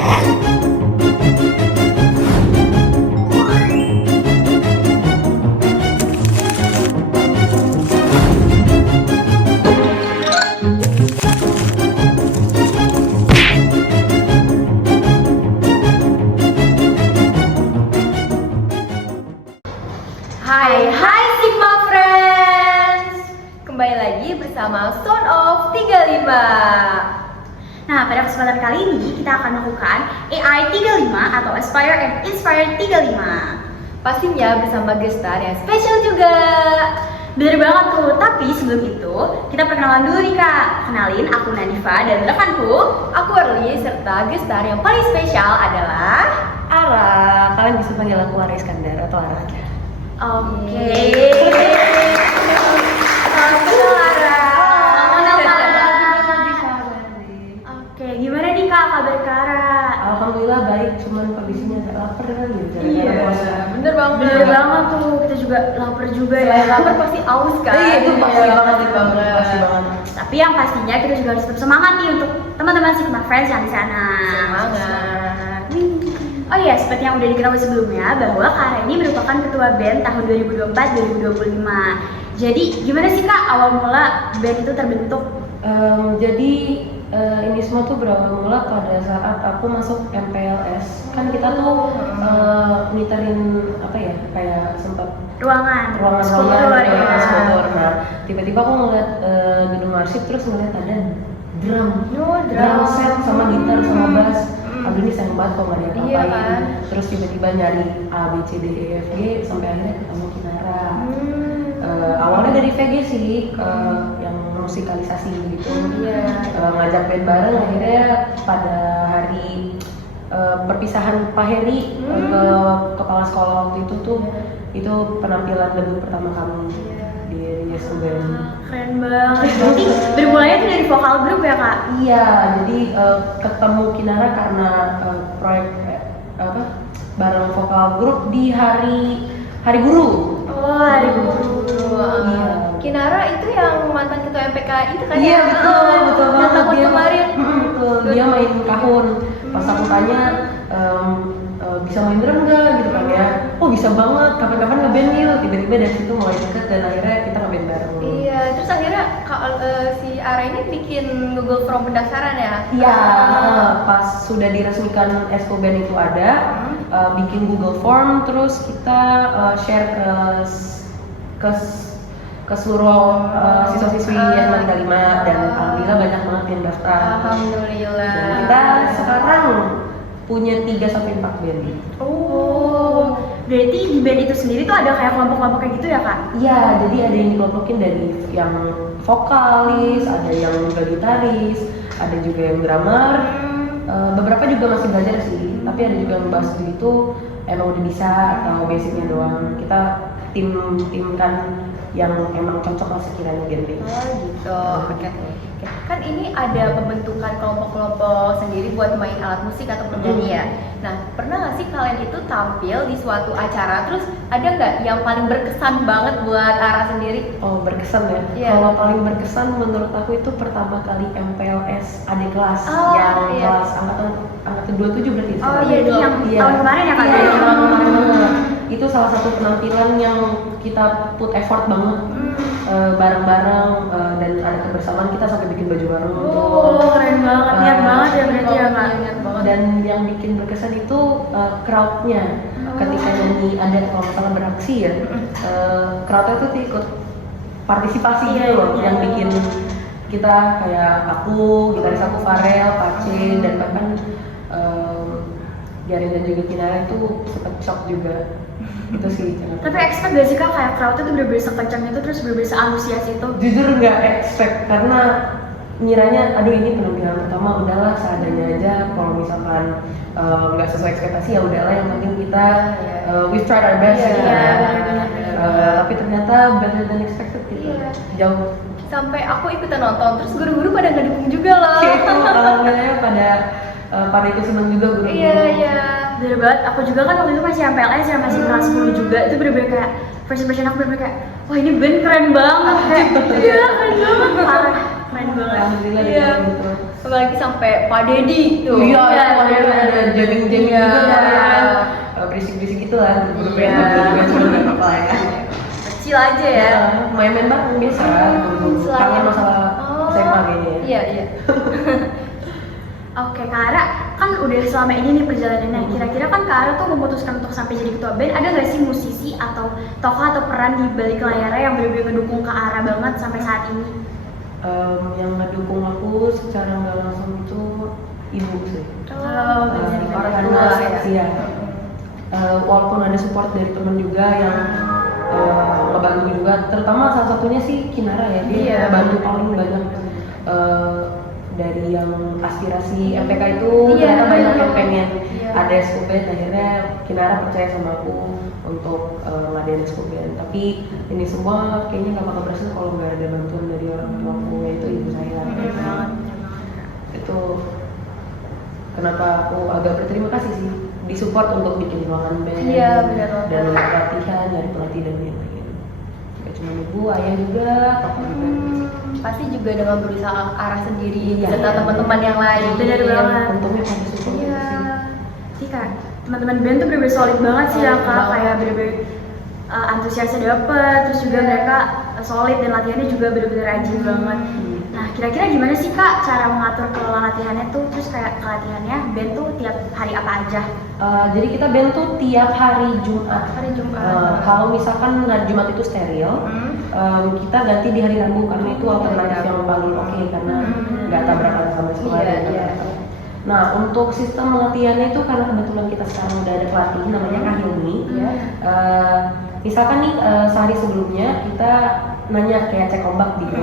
Hai Sigma Friends, kembali lagi bersama Sound of 35. Nah, pada kesempatan kali ini kita akan melakukan AI 35 atau Aspire and Inspire 35. Pastinya bersama gestar yang spesial juga. Bener banget tuh, tapi sebelum itu kita perkenalan dulu nih Kak. Kenalin, aku Nadifa dan rekanku Aku Erli, serta gestar yang paling spesial adalah Ara. Kalian bisa panggil aku Ara Iskandar atau Ara aja. Oke. Oke, gimana nih Kak kabar Kara? Alhamdulillah baik, cuman kondisinya agak lapar kali ya. Iya, bener banget. Bener banget tuh, kita juga lapar juga ya. Selain lapar pasti aus kan? Iya, itu pasti banget, pasti banget. Tapi yang pastinya kita juga harus tetap semangat nih untuk teman-teman Sigma Friends yang di sana. Semangat. Oh iya, seperti yang udah diketahui sebelumnya bahwa Kara ini merupakan ketua band tahun 2024-2025. Jadi gimana sih Kak awal mula band itu terbentuk? Jadi ini semua tuh berawal mula pada saat aku masuk MPLS. Kan kita tuh ngiterin apa ya, kayak sempat Ruangan ruangan ya. motor. Nah, tiba-tiba aku ngeliat gedung arsip, terus ngeliat ada drum set sama gitar sama bass. Aduh, ini sayang banget kok nggak ada Iya, apa-apain. kan? Terus tiba-tiba nyari A, B, C, D, E, F, G sampai akhirnya ketemu Kinara. Awalnya dari VG sih, yang musikalisasi gitu. Iya. Ngajak band bareng, akhirnya pada hari perpisahan Pak Heri ke kepala sekolah waktu itu tuh, itu penampilan debut pertama kami di Yesu Band. Keren banget. Berarti bermulanya tuh dari vokal grup ya Kak? Iya, jadi ketemu Kinara karena proyek bareng vokal grup di hari guru. Oh, hari guru. Iya. Kinara itu yang mantan ketua MPK itu kan? Iya, betul yang banget. takut Dia kemarin. betul, dia main kahun. Pas aku tanya bisa main drum nggak gitu kan ya? Oh bisa banget, kapan-kapan ngeband yuk. Tiba-tiba dari situ mulai deket dan akhirnya kita ngeband bareng. Iya, terus akhirnya si Ara ini bikin Google Form pendaftaran ya? Iya, pas sudah diresmikan Expo Band itu ada, bikin Google Form, terus kita share ke seluruh siswa-siswi SMA 35 dan alhamdulillah banyak banget yang daftar. Alhamdulillah. Dan kita sekarang punya 3-4 band. Oh, berarti di band itu sendiri tuh ada kayak kelompok-kelompok kayak gitu ya Kak? Iya, jadi ada yang dikelompokin dari yang vokalis, ada yang juga gitaris, ada juga yang drummer. Beberapa juga masih belajar sih, tapi ada juga yang bass gitu emang udah bisa atau basicnya doang. Kita timkan yang emang cocok lah sekiranya band-band. Oh gitu. Oke. Kan ini ada pembentukan kelompok-kelompok sendiri buat main alat musik atau bernyanyi ya. Nah, pernah nggak sih kalian itu tampil di suatu acara, terus ada nggak yang paling berkesan banget buat Ara sendiri? Oh, berkesan ya? Iya. Kalau paling berkesan menurut aku itu pertama kali MPLS adik kelas Oh, yang iya. kelas angkatan 27 berarti. Oh sekarang. iya, di yang Iya. tahun kemarin ya Kak? Iya, yang tahun kemarin banget. Itu salah satu penampilan yang kita put effort banget. Bareng-bareng dan ada kebersamaan, kita sampai bikin baju bareng. Oh, keren banget, niat banget ya berarti ya Kak? Niat banget. Dan yang bikin berkesan itu crowd-nya. Ketika nyanyi ada kalau nggak salah beraksi ya, crowd-nya tuh ikut partisipasi Iya, gitu loh, iya. yang bikin kita kayak aku, gitaris aku Farel, Pace, dan bahkan Garin dan juga Kinara itu sempat shock juga. Itu sih. Tapi expect gak sih Kak kayak crowd-nya tuh bener-bener sekencang itu terus bener-bener seantusias itu? Jujur nggak expect karena ngiranya aduh ini penampilan pertama, udahlah seadanya aja. Kalau misalkan nggak sesuai ekspektasi ya udahlah, yang penting kita we've tried our best gitu Iya, kan. Tapi ternyata better than expected gitu. Iya. Jauh. Sampai aku ikutan nonton, terus guru-guru pada ngedukung juga loh. Itu alhamdulillah pada ikut seneng juga guru. Iya. Bener banget, aku juga kan waktu itu masih MPLS ya, masih kelas 10 juga. Itu bener-bener kayak first impression aku bener-bener kayak wah ini band keren banget kayak iya keren banget, parah. keren banget. Alhamdulillah Iya. gitu. Apalagi sampai Pak Dedi tuh. Iya, Iya, ada jamming-jamming Iya. juga kan. Berisik-berisik gitu lah. Iya. Juga cuma nggak apa-apa ya. Kecil aja ya. Ya, main-main bareng biasa. Kangen masalah SMA kayaknya. Iya, iya. Oke, Kak Ara, kan udah selama ini nih perjalanannya. Kira-kira kan Kak Ara tuh memutuskan untuk sampai jadi ketua band. Ada nggak sih musisi atau tokoh atau peran di balik layarnya yang benar-benar ngedukung Kak Ara banget sampai saat ini? Yang ngedukung aku secara nggak langsung itu ibu sih. Oh, dari Orang orang tua tua ya. iya. Walaupun ada support dari teman juga yang ngebantu juga, terutama salah satunya sih Kinara ya, dia Iya. bantu paling banyak dari yang aspirasi MPK itu. Iya. Ternyata banyak yang pengen Iya. ada exco band, akhirnya Kinara percaya sama aku untuk ngadain exco band. Tapi ini semua kayaknya gak bakal berhasil kalau nggak ada bantuan dari orang tua aku, yaitu ibu saya. Bener banget. Itu kenapa aku agak berterima kasih sih disupport untuk bikin ruangan band. Iya, benar banget. Dan untuk pelatihan, nyari pelatih dan lain-lain. Gak cuma ibu, ayah juga, papa juga. Pasti juga dengan berusaha arah sendiri Iya. serta teman-teman yang lain. Bener banget. Untungnya pada support Iya. sih. Sih Kak, teman-teman band tuh bener-bener solid banget sih ya Solid Kak, banget. kayak bener-bener antusiasnya dapet, terus juga Iya. mereka solid dan latihannya juga bener-bener rajin banget. Nah, kira-kira gimana sih Kak cara mengatur kelola latihannya tuh, terus kayak latihannya band tuh tiap hari apa aja? Jadi kita band tuh tiap hari Jumat. Hari Jumat. Kalau misalkan hari Jumat itu steril, kita ganti di hari Rabu karena itu alternatif yang paling oke karena nggak tabrakan sama sekolah. Iya, dan iya. Nah, untuk sistem latihannya itu karena kebetulan kita sekarang udah ada pelatih namanya Kak Hilmi. Iya. Misalkan nih sehari sebelumnya kita nanya kayak cek ombak gitu.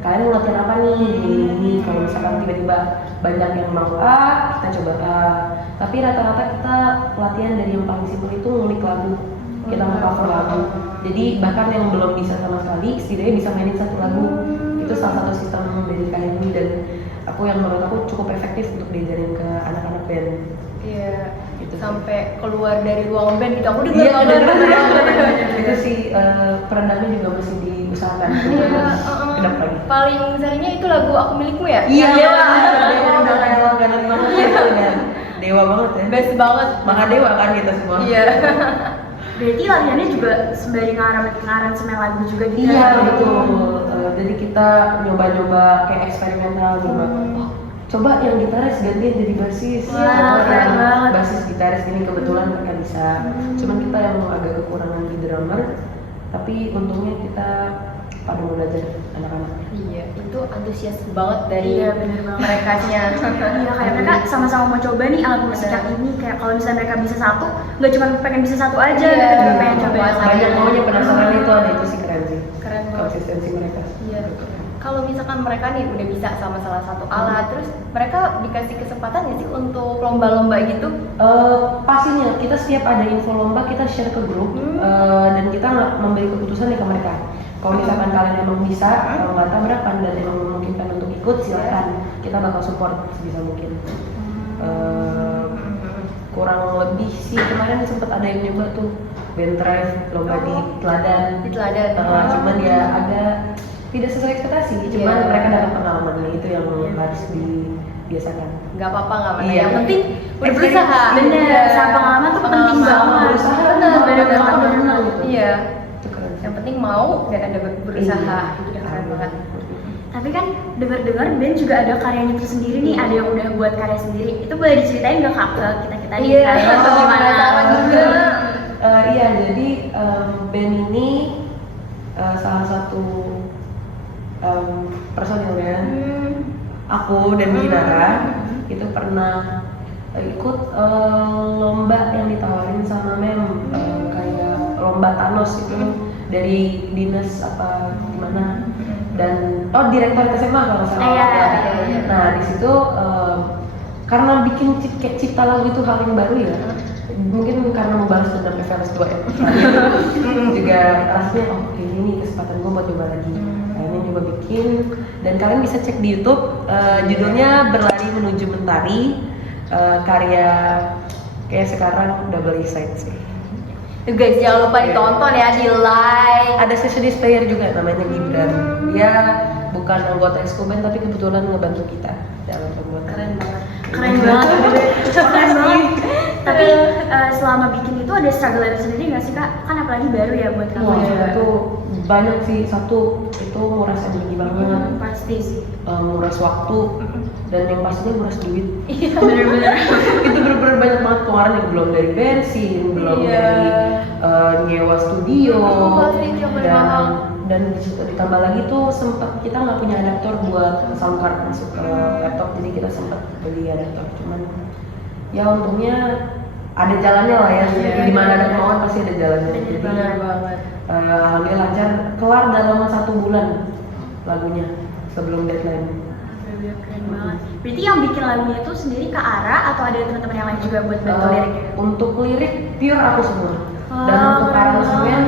Kalian mau latihan apa nih di ini? Kalau misalkan tiba-tiba banyak yang mau A, kita coba A. Tapi rata-rata kita latihan dari yang paling simpel itu ngulik lagu. Kita mau cover lagu. Jadi bahkan yang belum bisa sama sekali, setidaknya bisa mainin satu lagu. Itu salah satu sistem dari Kak Hilmi dan aku yang menurut aku cukup efektif untuk diajarin ke anak-anak band. Iya. Gitu. Sampai keluar dari ruang band gitu. Aku dengar Iya, banget. itu sih peredamnya juga mesti diusahakan. Iya, Kedap lagi. paling seringnya itu lagu Aku Milikmu ya? Iya, Iya. dia udah kayak langganan banget ya, kan? Dewa banget ya. Best banget. Mahadewa kan kita semua. Iya. Berarti latihannya juga sembari ngaransemen lagu juga gitu Iya ya? betul. Jadi kita nyoba-nyoba kayak eksperimental, nyoba. Oh, coba yang gitaris gantian jadi basis. Wah, Coba keren yang banget. basis gitaris ini kebetulan mereka bisa. Cuman kita yang agak kekurangan di drummer. Tapi untungnya kita pada mau belajar anak-anak. Iya, itu antusias banget dari Iya, bener banget. merekanya. Iya, kayak mereka sama-sama mau coba nih alat musik yang ini. Kayak kalau misalnya mereka bisa satu, nggak cuma pengen bisa satu aja, Iya, mereka juga pengen coba. iya. Banyak maunya penasaran itu ada itu sih keren sih. Keren banget. Konsistensi mereka. Iya. Kalau misalkan mereka nih udah bisa sama salah satu alat, terus mereka dikasih kesempatan nggak sih untuk lomba-lomba gitu? Pastinya kita setiap ada info lomba kita share ke grup dan kita memberi keputusan ke mereka. Kalau misalkan kalian emang bisa nggak tabrakan dan emang memungkinkan untuk ikut silakan, kita bakal support sebisa mungkin. Kurang lebih sih kemarin sempat ada yang nyoba tuh band drive lomba di Teladan. Di Teladan. Cuman ya agak tidak sesuai ekspektasi, cuman Iya. mereka dapat pengalamannya itu yang harus dibiasakan. Nggak apa-apa, nggak apa-apa. Iya. Yang penting udah berusaha. Bener, Iya. sama pengalaman tuh penting Pengalaman, banget. Berusaha, Bener, bener bener, banget. bener, gitu. Iya. Itu keren sih. Yang penting mau dan ada berusaha. Iya. Itu udah keren banget. Tapi kan dengar-dengar band juga ada karyanya tersendiri nih, ada yang udah buat karya sendiri. Itu boleh diceritain nggak Kak ke kita nih? Iya, karyanya tuh gimana? penasaran juga. Iya, jadi band ini salah satu personilnya aku dan Kinara itu pernah ikut lomba yang ditawarin sama Mem, kayak lomba Thanos itu dari dinas apa gimana dan direktur SMA kalau nggak salah. Iya, Ya. iya. Nah di situ karena bikin cipta lagu itu hal yang baru ya, mungkin karena membalas dendam FLS 2 ya. Juga rasanya oh ini nih kesempatan gue buat coba lagi. Akhirnya coba bikin dan kalian bisa cek di YouTube, judulnya Berlari Menuju Mentari, karya kayak sekarang Double Side sih. Tuh guys, jangan lupa ditonton ya, di like. Ada sesi player juga namanya Gibran. Dia bukan anggota Exco Band tapi kebetulan ngebantu kita dalam pembuatan. Keren banget. Keren banget, keren banget. Tapi selama bikin itu ada struggle sendiri nggak sih kak? Kan apalagi baru ya buat kamu. Wah, juga. itu banyak sih. Satu itu nguras energi banget, Pasti sih. nguras waktu, dan yang pastinya nguras duit. Iya bener-bener. Itu bener-bener banyak banget pengeluaran yang belum dari bensin, belum Iya. dari nyewa studio, Pasti tiap bulan mahal. dan ditambah lagi tuh sempat kita nggak punya adaptor buat sound card masuk ke laptop, jadi kita sempat beli adaptor. Cuman ya untungnya ada jalannya lah ya. Iya. Di mana ada kemauan pasti ada jalannya. Jadi Benar banget. alhamdulillah lancar, kelar dalam 1 bulan lagunya sebelum deadline. Bener-bener keren banget. Berarti yang bikin lagunya itu sendiri Kak Ara atau ada teman-teman yang lain juga buat bantu liriknya? Untuk lirik pure aku semua. Dan Oh, untuk keren aransemen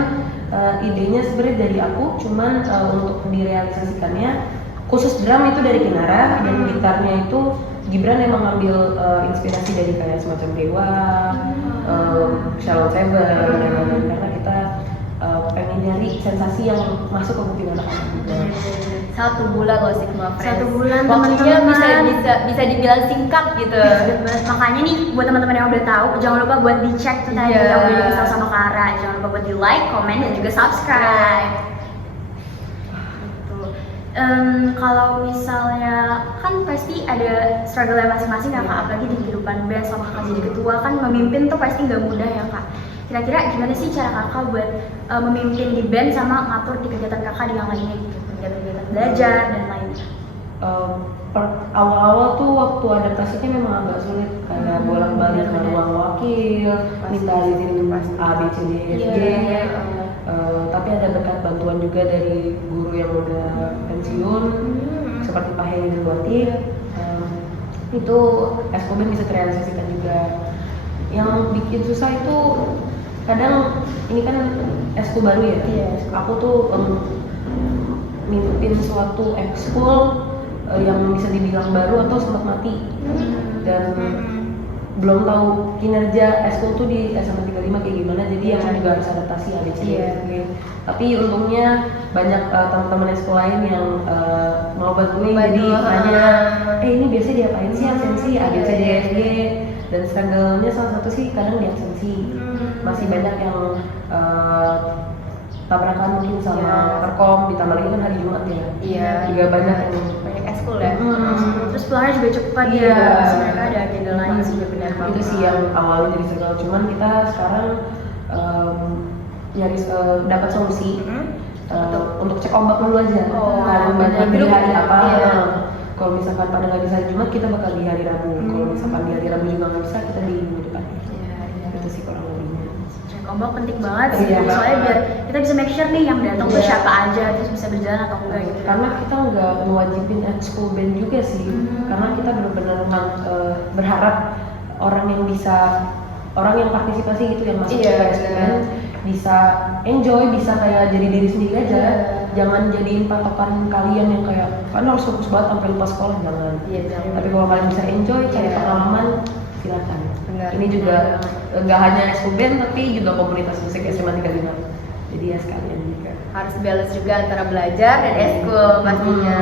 idenya sebenarnya dari aku, cuman untuk direalisasikannya khusus drum itu dari Kinara, dan gitarnya itu Gibran emang ngambil inspirasi dari kayak semacam Dewa, Shalom Seven, dan lain-lain, karena kita pengen nyari sensasi yang masuk ke kuping anak-anak juga. 1 bulan loh Sigma Friends. 1 bulan, Waktunya teman-teman. bisa dibilang singkat gitu. Makanya nih buat teman-teman yang udah tahu, jangan lupa buat dicek tuh tadi Iya. yang udah dikasih tahu sama Kak Ara. Jangan lupa buat di like, komen, dan juga subscribe. Gitu. Kalau misalnya kan pasti ada struggle masing-masing ya Kak, apalagi di kehidupan band selama Kakak jadi ketua kan memimpin tuh pasti nggak mudah ya Kak. Kira-kira gimana sih cara Kakak buat memimpin di band sama ngatur di kegiatan Kakak di yang lainnya gitu, kegiatan belajar dan lainnya? Awal-awal tuh waktu adaptasinya memang agak sulit, kayak bolak-balik ke ruang wakil, minta izin A, B, C, D, E, F, G. Iya. Tapi ada berkat bantuan juga dari guru yang udah pensiun, seperti Pak Heri dan Buati. Itu Exco Band bisa terrealisasikan juga. Yang bikin susah itu kadang ini kan Exco baru ya. Iya. Aku tuh mimpin suatu ekskul yang bisa dibilang baru atau sempat mati, dan belum tahu kinerja ekskul tuh di SMA 35 kayak gimana, jadi aku juga harus adaptasi ABC. Iya. Tapi untungnya banyak teman-teman ekskul lain yang mau bantuin, jadi Membantu. nanya, ini biasanya diapain sih absensi ABC DFG, dan struggle-nya salah satu sih kadang di absensi. Masih banyak yang tabrakan mungkin sama Iya. perkom, ditambah lagi kan hari Jumat ya. Iya. Juga banyak yang Banyak eskul ya. Terus pulangnya juga cepat Iya. ya, sebenarnya ada agenda lain sih. benar itu banget. sih yang awalnya jadi struggle. Cuman kita sekarang nyaris dapat solusi untuk cek ombak dulu aja. Oh, Kalau benar. di hari apa? Iya. Kalau misalkan pada nggak bisa hari Jumat, kita bakal di hari Rabu. Kalau misalkan di hari Rabu juga nggak bisa, kita di minggu depan. Iya, iya. Itu sih kurang lebihnya. Cek ombak penting banget sih, Iya, soalnya banget. biar kita bisa make sure nih yang datang tuh Iya. siapa aja, terus bisa berjalan atau enggak gitu. Karena kita nggak mewajibin Exco Band juga sih, karena kita benar-benar berharap orang yang partisipasi gitu, yang masuk Iya, ke Exco benar. Band bisa enjoy, bisa kayak jadi diri sendiri aja. Iya. Jangan jadiin patokan kalian yang kayak kan harus fokus banget sampai lupa sekolah, jangan. Iya, jangan. Tapi kalau kalian bisa enjoy, cari Iya. pengalaman, silakan. Benar. Ini juga nggak hanya Exco Band tapi juga komunitas musik SMA 35. Jadi ya sekalian juga. Harus balance juga antara belajar dan eskul pastinya.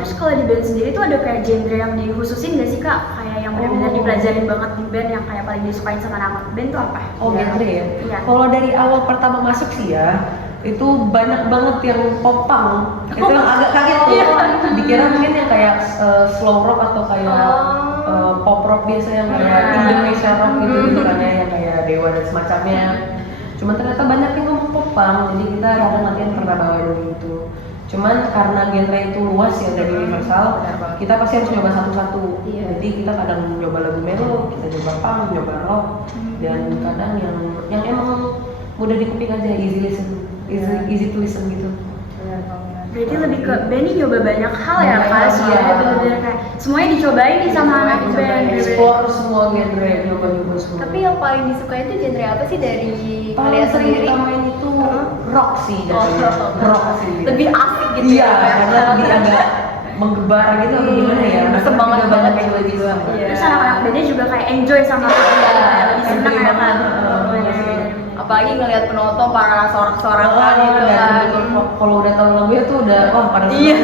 Terus kalau di band sendiri tuh ada kayak genre yang dikhususin nggak sih kak? Kayak yang benar-benar Oh. dipelajarin banget di band yang kayak paling disukain sama anak band tuh apa? Oh, genre ya? Iya. Kalau dari awal pertama masuk sih ya, itu banyak banget yang popang. Itu yang agak kaget tuh. Dikira mungkin yang kayak slow rock atau kayak pop rock biasa yang kayak Indonesia rock gitu kan ya, yang kayak Dewa dan semacamnya. Cuman ternyata banyak yang ngomong popang, jadi kita kadang latihan pernah bawain gitu. Cuman karena genre itu luas ya dan universal, Benar banget. kita pasti harus nyoba satu-satu. Iya. Jadi kita kadang nyoba lagu melo, kita nyoba punk, nyoba rock, dan kadang yang emang mudah di kuping aja, easy listen, easy to listen gitu. Benar banget. Berarti lebih ke band ini nyoba banyak hal ya Banyak kak? hal, Soalnya iya. bener-bener kayak semuanya dicobain nih sama Semuanya anak dicobain. band. Explore semua genre, nyoba-nyoba semua. Tapi yang paling disukai itu genre apa sih dari paling kalian sering sendiri? kita main itu rock sih, Oh, rock sih. lebih asik gitu Iya, ya. karena lebih agak menggebar gitu atau gimana ya. Semangat Juga banget banyak yang lebih juga. semangat. Iya. Terus anak-anak bandnya juga kayak enjoy sama Iya, lebih seneng enjoy ya kan? banget. Oh, iya. apalagi ngelihat penonton para sorak-sorakan gitu kan. Kalau udah tahu lagunya tuh udah wah pada Iya,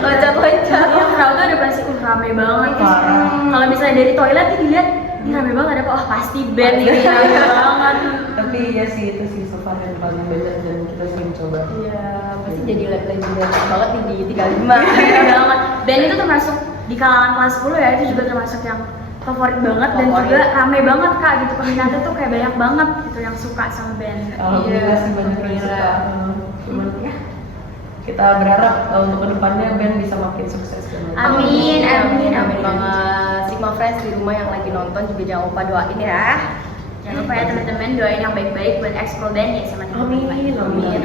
loncat-loncat. Iya, crowd tuh udah pasti rame banget. Parah. Kalau misalnya dari toilet nih dilihat, ini rame banget, ada wah pasti band ini rame banget. Tapi ya sih itu sih so far yang paling banyak dan kita sering coba. Iya, pasti jadi legendaris banget nih di 35. Iya banget. Band itu termasuk di kalangan kelas 10 ya, itu juga termasuk yang favorit banget dan Favorit. juga rame banget Kak gitu, peminatnya tuh kayak banyak banget gitu yang suka sama band. Alhamdulillah sih banyak yang suka. Cuman ya kita berharap untuk kedepannya band bisa makin sukses dan makin- Amin, amin, amin amin. banget. Sigma Friends di rumah yang lagi nonton juga jangan lupa doain ya. Jangan lupa ya teman-teman doain yang baik-baik buat ekskul band ya sama Amin, teman-teman. amin.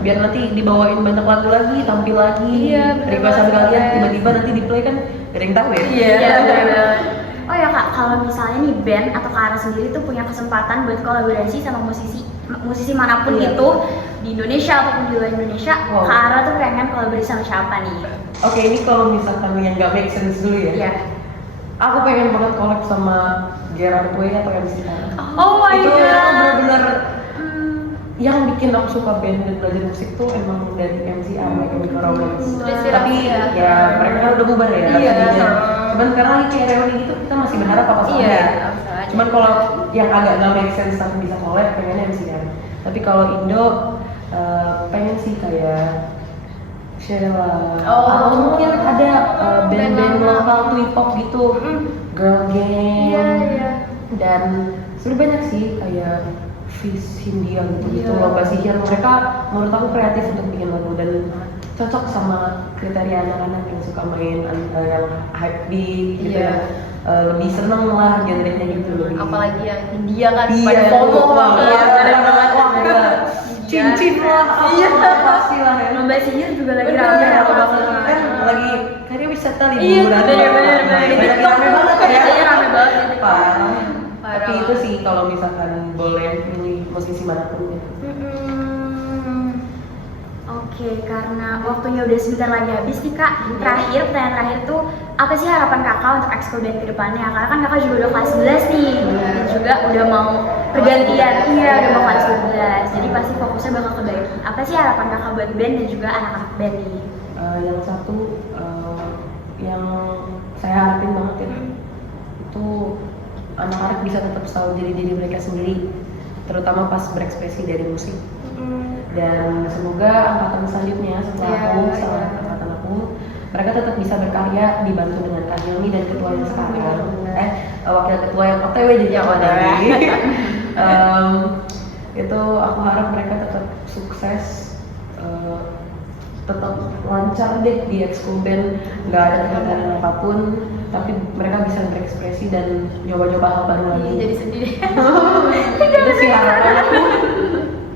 Biar nanti dibawain banyak lagu lagi, tampil lagi. Iya, bener Requestan banget. kalian tiba-tiba nanti di play kan gak ada yang tahu ya. Iya. Iya, bener banget. Oh ya Kak, kalau misalnya nih band atau Kak Ara sendiri tuh punya kesempatan buat kolaborasi sama musisi manapun Iya. itu di Indonesia ataupun di luar Indonesia, Wow. Kak Ara tuh pengen kolaborasi sama siapa nih? Oke, ini kalau misalkan yang gak make sense dulu ya. Iya. Aku pengen banget collab sama Gerard Way atau MC Tara. Oh my itu god. benar-benar Hmm. yang bikin aku suka band dan belajar musik tuh emang dari MCR, My Chemical Romance. Inspirasi Tapi ya. ya mereka kan udah bubar ya. Iya. tadinya. Cuman sekarang lagi kayak reuni gitu kita masih berharap apa sama Iya, ya. bisa aja. Cuman kalau yang agak gak make sense tapi bisa collab pengennya MCR. Tapi kalau Indo pengen sih kayak Sheila atau mungkin ada band-band band lama. lokal K-pop gitu, girl gang. Iya, iya. Dan sebenarnya banyak sih kayak Fish Hindia gitu Iya. lomba sihir, mereka menurut aku kreatif untuk bikin lagu dan cocok sama kriteria anak-anak yang suka main yang hype beat gitu Iya. ya. Lebih seneng lah genre-nya gitu lebih. Apalagi yang India kan Iya, pada FOMO banget. iya, bener banget. Wah, gila. Iya. Cincin lah, Iya. pasti lah ya. Lomba sihir juga lagi Bener, rame aku ya. banget kan lagi kayaknya wisata Iya, liburan. bener. Banyak Di yang TikTok rame tuh banget ya. Kayaknya rame banget di TikTok. Parah. Parah. Tapi itu sih kalau misalkan boleh milih musisi manapun ya. Oke, karena waktunya udah sebentar lagi habis nih Kak. Terakhir, pertanyaan terakhir tuh apa sih harapan Kakak untuk ekskul band ke depannya? Karena kan Kakak juga udah kelas 11 nih, dan juga udah mau pergantian, iya udah mau kelas 12. Jadi pasti fokusnya bakal kebagi. Apa sih harapan Kakak buat band dan juga anak-anak band nih? Yang satu yang saya harapin banget ya itu anak-anak bisa tetap selalu jadi diri mereka sendiri, terutama pas berekspresi dari musik. Dan semoga angkatan selanjutnya setelah Iya, aku, iya. setelah angkatan aku, mereka tetap bisa berkarya dibantu dengan Kak Hilmi dan ketua yang sekarang, wakil ketua yang OTW jadi Yang aku OTW. tadi. Itu aku harap mereka tetap sukses, tetap lancar deh di ekskul band, nggak ada kegagalan apapun, tapi mereka bisa berekspresi dan nyoba-nyoba hal baru lagi. Jadi sedih deh. Itu sih harapan aku.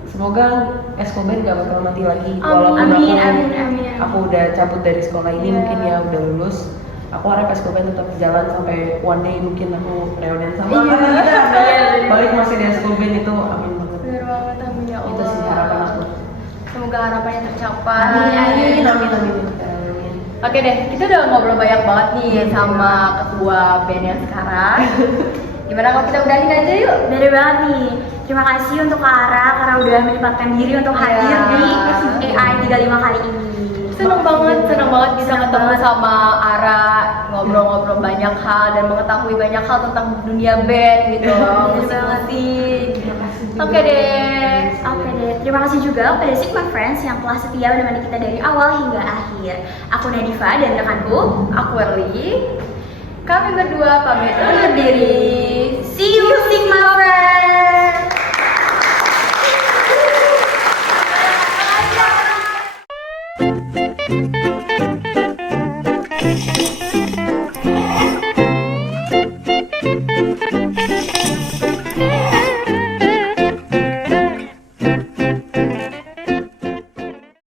Semoga ekskul band gak bakal mati lagi. Amin, amin, amin. Aku udah cabut dari sekolah ini Iya. mungkin ya udah lulus. Aku harap ekskul band tetap jalan sampai one day mungkin aku reunian sama Iya. angkatan kita. Iya. Balik masih di ekskul band itu amin banget. Bener banget, amin ya Allah. Itu sih harapan aku. Semoga harapannya tercapai. Amin, amin, amin. Amin. Oke deh, kita udah ngobrol banyak banget nih sama ketua band yang sekarang. Gimana kalau kita udahin aja yuk? Bener banget nih. Terima kasih untuk Kak Ara karena udah menyempatkan diri untuk hadir Iya. di AI 35 kali ini. Seneng banget bisa Seneng ketemu banget. sama Ara, ngobrol-ngobrol banyak hal dan mengetahui banyak hal tentang dunia band gitu loh, musik-musik. Terima kasih juga. Oke deh. Oke deh, terima kasih juga kepada Sigma Friends yang telah setia menemani kita dari awal hingga akhir. Aku Nadifa dan rekanku, Aku Erli. Kami berdua pamit undur diri. see you Sigma Friends!